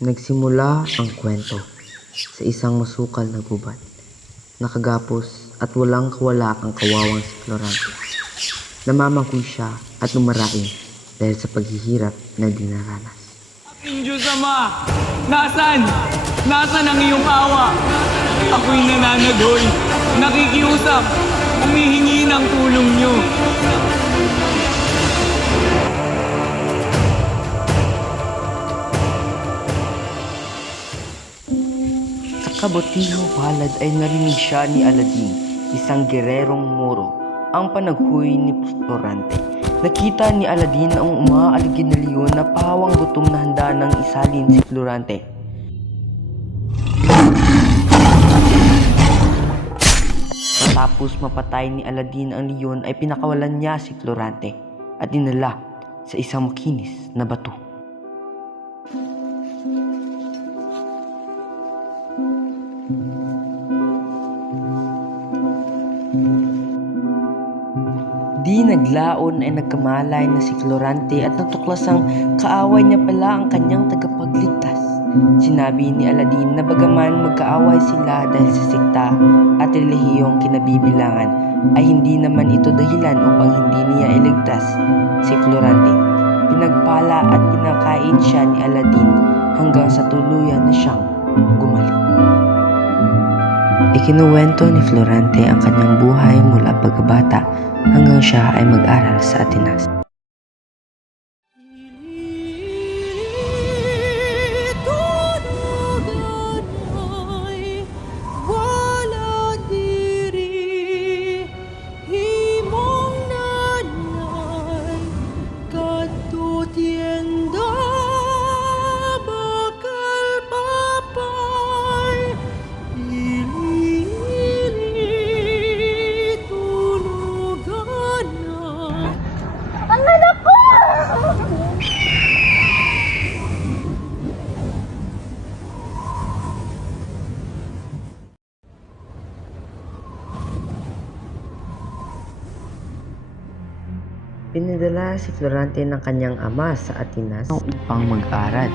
Nagsimula ang kwento sa isang masukal na gubat, nakagapos at walang kawala ang kawawang si Florante. Namamangkoy siya at lumarain dahil sa paghihirap na dinaranas. Aking Diyos Ama, nasan? Nasan ang iyong awa? Ako'y nananagoy, nakikiusap, humihingi ng tulong niyo. Sa kabutihang palad ay narinig siya ni Aladdin, isang gererong Moro, ang panaghuy ni Florante. Nakita ni Aladdin ang umaaligid na leon na pawang gutom na handa ng isalin si Florante. Matapos mapatay ni Aladdin ang leon ay pinakawalan niya si Florante at dinala sa isang makinis na bato. Di naglaon ay nagkamalay na si Florante at natuklasang kaaway niya pala ang kanyang tagapagligtas. Sinabi ni Aladdin na bagaman magkaaway sila dahil sa sikta at relihiyong kinabibilangan, ay hindi naman ito dahilan upang hindi niya iligtas si Florante. Pinagpala at pinakain siya ni Aladdin hanggang sa tuluyan na siyang gumaling. Ikinuwento ni Florante ang kanyang buhay mula pagkabata hanggang siya ay mag-aral sa Atenas. Pinadala si Florante ng kanyang ama sa Atenas upang mag-aral.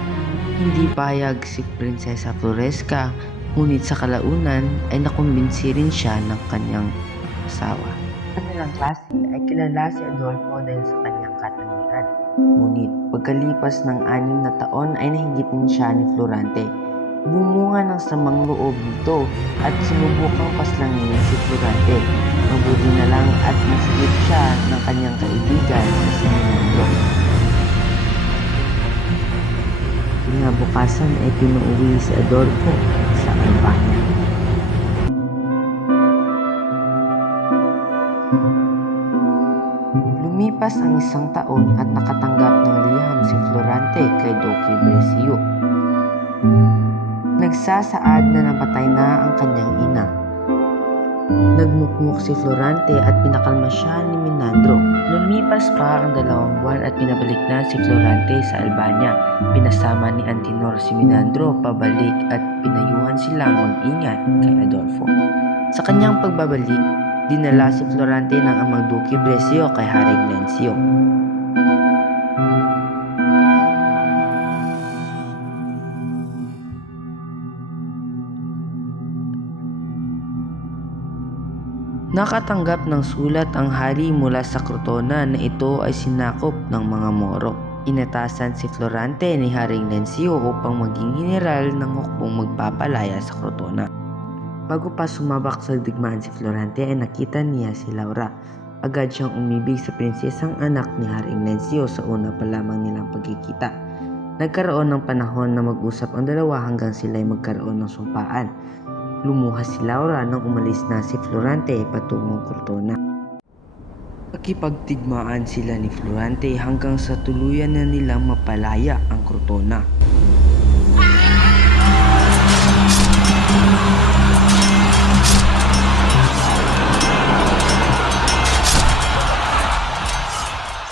Hindi payag si Prinsesa Floresca, ngunit sa kalaunan ay nakumbinsi rin siya ng kanyang asawa. Ang kanilang klase ay kilala si Adolfo dahil sa kanyang katangian. Ngunit pagkalipas ng 6 na taon ay nahigitin siya ni Florante. Bumunga ng samang loob nito at sinubukang paslangin si Florante. Mabuti na lang at nasigit siya ng kanyang kaibigan na si Minandro. Kinabukasan ay pinuuwi si Adolfo sa Albania. Lumipas ang 1 taon at nakatanggap ng liham si Florante kay Duque Brescio. Nagsasaad na napatay na ang kanyang ina. Nagmukmuk si Florante at pinakalma siya ni Minandro. Lumipas pa ang 2 buwan at pinabalik na si Florante sa Albania. Pinasama ni Antenor si Minandro pabalik at pinayuhan silang mag-ingat kay Adolfo. Sa kanyang pagbabalik, dinala si Florante ng amang Duque Brescio kay Haring Lencio. Nakatanggap ng sulat ang hari mula sa Crotona na ito ay sinakop ng mga Moro. Inatasan si Florante ni Haring Lencio upang maging general ng hukbong magpapalaya sa Crotona. Bago pa sumabak sa digmaan si Florante ay nakita niya si Laura. Agad siyang umibig sa prinsesang anak ni Haring Lencio sa una pa lamang nilang pagkikita. Nagkaroon ng panahon na mag-usap ang dalawa hanggang sila ay magkaroon ng sumpaan. Lumuha si Laura nang umalis na si Florante patungong Crotona. Nakipagtigmaan sila ni Florante hanggang sa tuluyan na nilang mapalaya ang Crotona.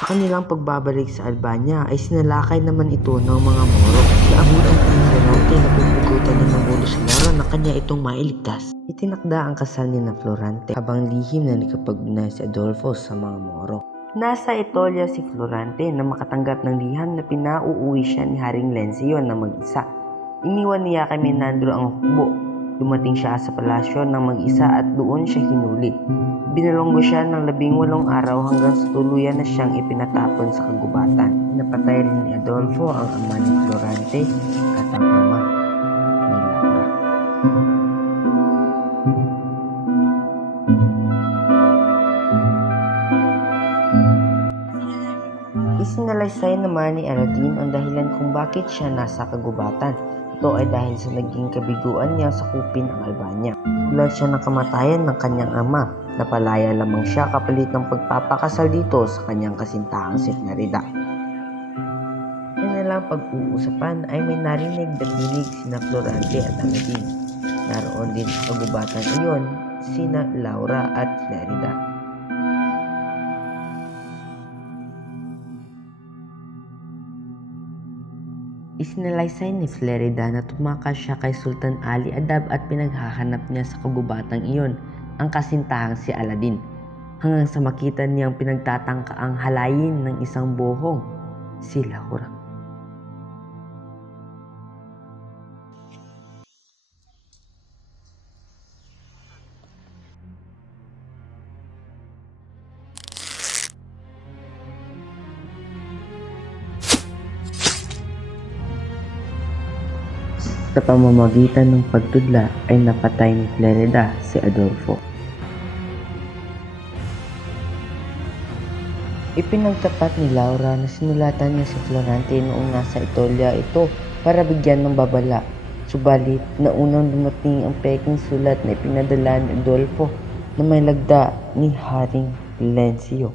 Sa kanilang pagbabalik sa Albania ay sinalakay naman ito ng mga Moro. Naabutan ni Florante na pupugutan niya ng ulo si Laura na kanya itong mailigtas. Itinakda ang kasal ni na Florante habang lihim na nakapagbunay si Adolfo sa mga Moro. Nasa Etolia si Florante na makatanggap ng liham na pinauuwi siya ni Haring Lencio na mag-isa. Iniwan niya kay Menandro ang hukbo. Dumating siya sa palasyo ng mag-isa at doon siya hinuli. Binalonggo siya ng 18 araw hanggang sa tuluyan na siyang ipinatapon sa kagubatan. Napatay rin ni Adolfo ang ama ni Florante at ang ama ni Laura. Isinalaysay naman ni Aladin ang dahilan kung bakit siya nasa kagubatan. Ito ay dahil sa naging kabiguan niyang sakupin ang Albania. Tulad siya ng kamatayan ng kanyang ama, napalaya lamang siya kapalit ng pagpapakasal dito sa kanyang kasintahang si Flerida. Yan na lang pag-uusapan ay may narinig na dinig sina Florante at Aladin. Naroon din sa kagubatan iyon sina Laura at Flerida. Isinalaysay ni Flerida na tumakas siya kay Sultan Ali Adab at pinaghahanap niya sa kagubatang iyon ang kasintahang si Aladin, hanggang sa makita niyang pinagtatangkaang halayin ng isang bohong si Laura. Sa pamamagitan ng pagtudla ay napatay ni Flerida si Adolfo. Ipinagtapat ni Laura na sinulatan niya si Florante noong nasa Itolia ito para bigyan ng babala. Subalit, naunang dumating ang peking sulat na ipinadala ni Adolfo na may lagda ni Haring Lencio.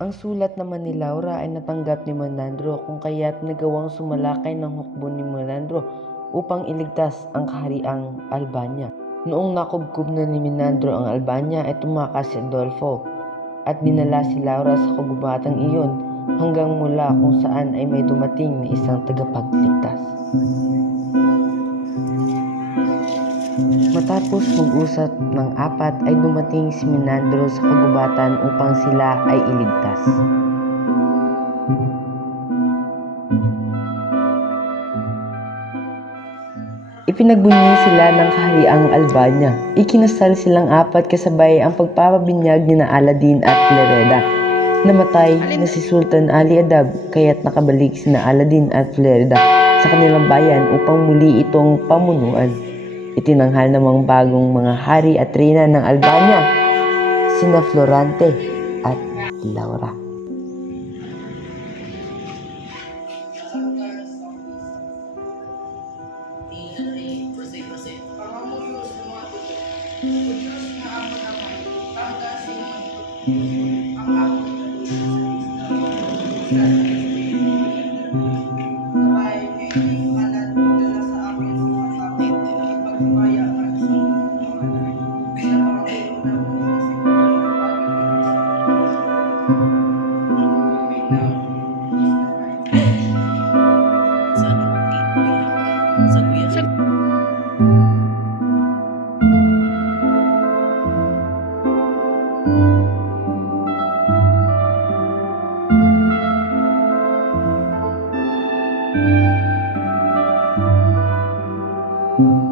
Ang sulat naman ni Laura ay natanggap ni Menandro kung kaya't nagawang sumalakay ng hukbo ni Menandro upang iligtas ang kahariang Albania. Noong nakubkob na ni Menandro ang Albania ay tumakas si Adolfo at dinala si Laura sa kagubatang iyon hanggang mula kung saan ay may dumating na isang tagapagligtas. Matapos mag-usap ng 4 ay dumating si Menandro sa kagubatan upang sila ay iligtas. Ipinagbunyi sila ng kahariang Albania. Ikinasal silang 4 kasabay ang pagpapabinyag ni na Aladin at Flerida. Namatay na si Sultan Ali Adab kaya't nakabalik si na Aladin at Flerida sa kanilang bayan upang muli itong pamunuan. Itinanghal namang bagong mga hari at reyna ng Albania, sina Florante at Laura. Thank you.